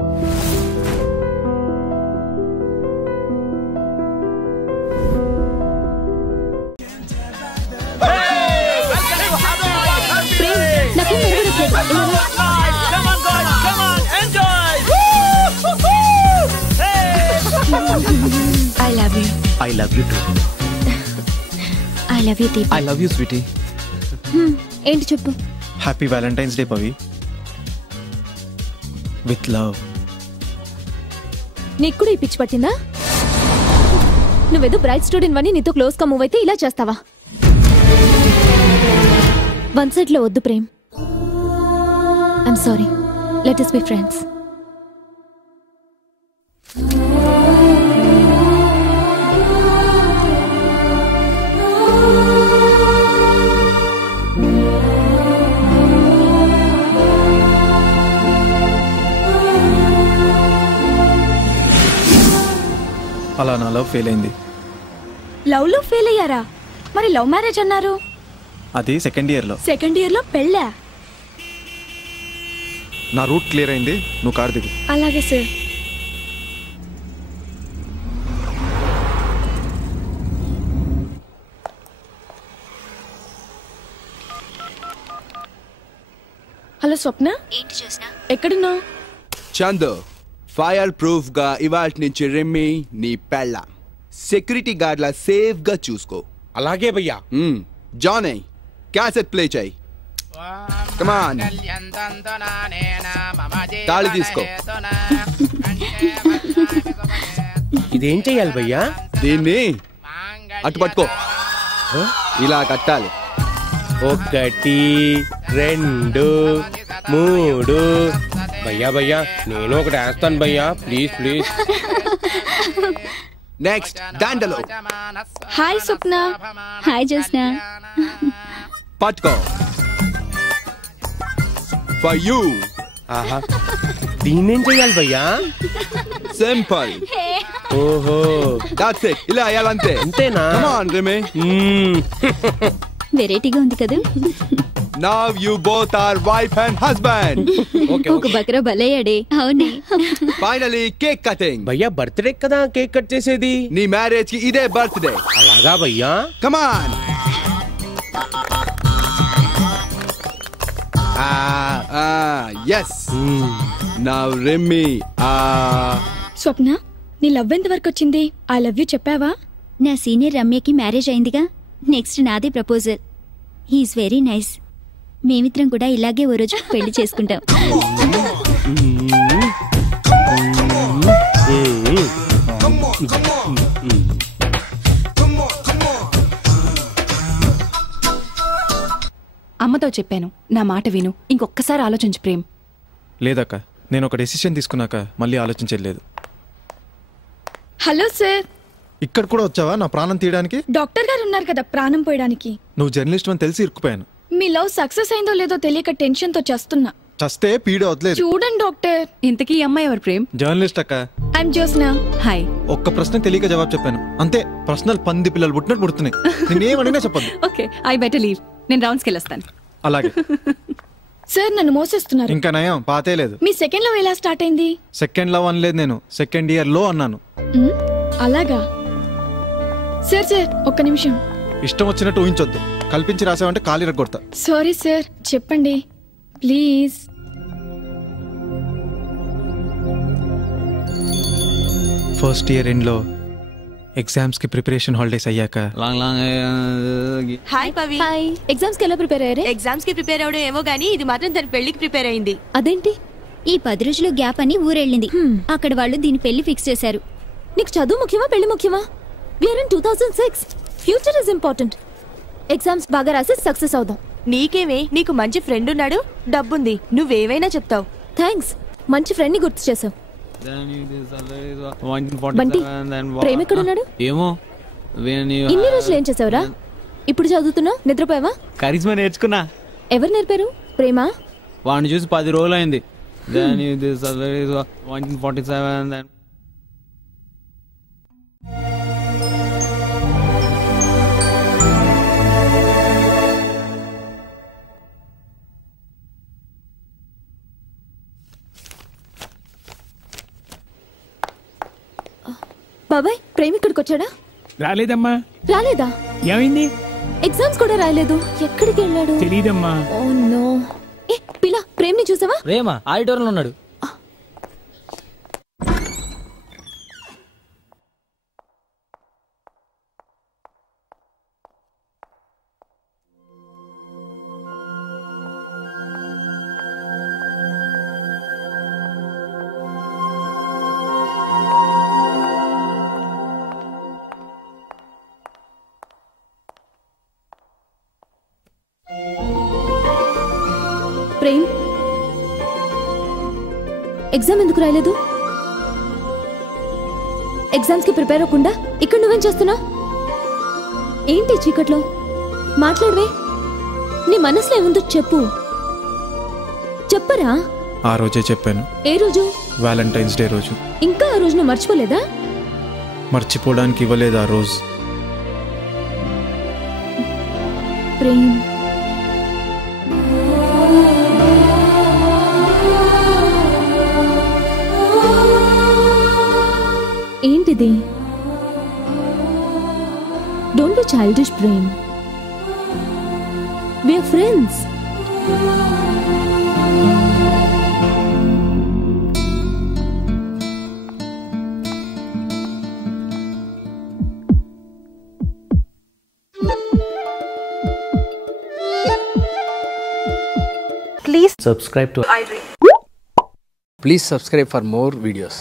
I love you. I love you too. I love you, Deepa. I love you, sweetie. ఏంటి చెప్పు. Happy Valentine's Day, Pavi. With love. నీకు కూడా ఈ పిచ్చి పట్టిందా? నువ్వేదో బ్రైట్ స్టూడెంట్ వని నీతో క్లోజ్ గా మూవ్ అయితే ఇలా చేస్తావా? వన్ సైడ్ లో వద్దు Prem. I'm sorry. Let us be friends. అలా నా లవ్ ఫెయిల్ అయింది. లవ్ లో ఫెయిల్ అయ్యారా? మరి లవ్ మ్యారేజ్ అన్నారు. అది సెకండ్ ఇయర్ లో. సెకండ్ ఇయర్ లో పెళ్ళా? నా రూట్ క్లియర్ అయింది, నువ్వు కార్ దిగు. అలాగే సార్. హలో స్వప్న. ఏంటి చూసినా? ఎక్కడున్నావు? చందు, ఫైర్ ప్రూఫ్ గా ఇవాళ నుంచి రెమ్మి నీ పెళ్ళ సెక్యూరిటీ గార్డ్ లా సేఫ్ గా చూసుకో. అలాగే భయ్యా. జానీ, క్యాసెట్ ప్లే చేయి. కమాన్, తాళి తీసుకో. ఇదేం చెయ్యాలి భయ్యా? దీన్ని అటు పట్టుకో, ఇలా కట్టాలి. 1 2 3. భయ్యా భయ్యా, నేను ఒకటి వేస్తాను భయ్యా, ప్లీజ్ ప్లీజ్. నెక్స్ట్ డాండలో. హాయ్ స్వప్న. హాయ్ జోస్నా. పట్టుకో. For you. ఆహా, దీన్నేం చెయ్యాలి భయ్యా? సింపుల్. ఓహో, దట్స్ ఇట్. ఇలా వేయాలంతే. అంతేనా? కమాన్ రెమ్మి. వెరైటీగా ఉంది కదా. Now you both are wife and husband. ఒక బకరా బలయ్యాడే. అవునే. Finally cake cutting. భయ్యా బర్త్డే కదా కేక్ కట్ చేసేది. నీ మ్యారేజ్ కి ఇదే బర్త్డే. అలాగా భయ్యా? Come on. Yes. Now Remy. స్వప్న, నీ లవ్ ఎంత వరకు వచ్చింది? ఐ లవ్ యూ చెప్పావా? నా సీనియర్ రమ్యకి మ్యారేజ్ అయిందిగా. నెక్స్ట్ నాదే ప్రపోజల్. He's very nice. మేమిత్రం కూడా ఇలాగే ఓ రోజు పెళ్లి చేసుకుంటాం. అమ్మతో చెప్పాను, నా మాట విను, ఇంకొక్కసారి ఆలోచించు ప్రేమ్. లేదక్క, నేను ఒక డెసిషన్ తీసుకున్నాక మళ్ళీ ఆలోచించేది లేదు. Hello sir. ఇక్కడ కూడా వచ్చావా నా ప్రాణం తీయడానికి? డాక్టర్ గారు ఉన్నారు కదా ప్రాణం పోయడానికి. నువ్వు జర్నలిస్ట్ అని తెలిసి ఇరుక్కుపోయాను. మీ లవ్ సక్సెస్ అయిందో లేదో తెలియక టెన్షన్ తో చేస్తున్నా. చస్తే పీడ వదిలేదు. చూడండి డాక్టర్. ఇంతకీ ఈ అమ్మాయి ఎవరు ప్రేమ్? జర్నలిస్ట్ అక్క. ఐఎమ్ జోస్నా. హాయ్. ఒక్క ప్రశ్న తెలియక జవాబు చెప్పాను అంతే. ప్రశ్నలు పంది పిల్లలు పుట్టినట్టు పుడుతున్నాయి. నేనేమడినా చెప్పద్దు. Okay, I better leave. నేను రౌండ్స్కి వెళ్ళొస్తాను. అలాగే. సార్ నన్ను మోసేస్తున్నారు. ఇంకా నయం, పాతే లేదు. మీ సెకండ్ లవ్ ఎలా స్టార్ట్ అయింది? సెకండ్ లవ్ అనలేదు, నేను సెకండ్ ఇయర్ లో అన్నాను. అలాగా సార్. సార్ ఒక్క నిమిషం. ఇష్టం వచ్చినట్టు ఊహించొద్దు. కల్పించి రాసావంటే కాలి రగ్గొడతా. సారీ సార్, చెప్పండి ప్లీజ్. ఫస్ట్ ఇయర్ ఎండ్ లో ఎగ్జామ్స్ కి ప్రిపరేషన్ హాలిడేస్ అయ్యాక హాయ్ పవి. హాయ్. ఎగ్జామ్స్ కి ఎలా ప్రిపేర్ అయ్యారే? ఎగ్జామ్స్ కి ప్రిపేర్ అవడం ఏమో గానీ ఇది మాత్రం తన పెళ్లికి ప్రిపేర్ అయింది. అదేంటి? ఈ 10 రోజులు గ్యాప్ అని ఊరెళ్ళింది. అక్కడ వాళ్ళు దీని పెళ్లి ఫిక్స్ చేశారు. నీకు చదువు ముఖ్యమా పెళ్లి ముఖ్యమా? We are in 2006. Future is important. Exams బాగా రాసి సక్సెస్ అవుదాం. నీకేమే, నీకు మంచి ఫ్రెండ్ ఉన్నాడు, డబ్బుంది, నువ్వేవైనా చెప్తావు. థ్యాంక్స్, మంచి ఫ్రెండ్ ని గుర్తు చేసావు. బంటి, ప్రేమ ఎక్కడున్నాడు? ఏమో. ఇన్ని రోజులు ఏం చేసావురా? ఇప్పుడు చదువుతున్నావు, నిద్రపోయావా? కరిజ్మా నేర్చుకున్నా. ఎవరు నేర్పారు? ప్రేమ? వాడిని చూసి 10 రోజులు అయింది. 1947. బాబాయ్ ప్రేమ్ ఇక్కడికి వచ్చాడా? రాలేదమ్మా. రాలేదా? ఏమైంది? ఎగ్జామ్స్ కూడా రాయలేదు. ఎక్కడికి వెళ్ళాడు? తెలీదమ్మా. Oh no. ఏ పిల్ల, ప్రేమ్ ని చూసావా? ప్రేమ ఆడిటోరియంలో ఉన్నాడు. ప్రేమ్, ఎగ్జామ్ ఎందుకు రాయలేదు? ఎగ్జామ్స్ కి ప్రిపేర్ అవ్వకుండా ఇక్కడ నువ్వేం చేస్తున్నావు? ఏంటి చీకట్లో? మాట్లాడవే. నీ మనసులో ఏముందో చెప్పు. చెప్పరా? ఆ రోజే చెప్పాను. ఏ రోజు? వ్యాలంటైన్స్ డే రోజు. ఇంకా ఆ రోజు నువ్వు మర్చిపోలేదా? మర్చిపోవడానికి ఇవ్వలేదు ఆ రోజు. ప్రేమ్, ఏంటిది? Don't be childish Prem. We are friends. Please subscribe for more videos.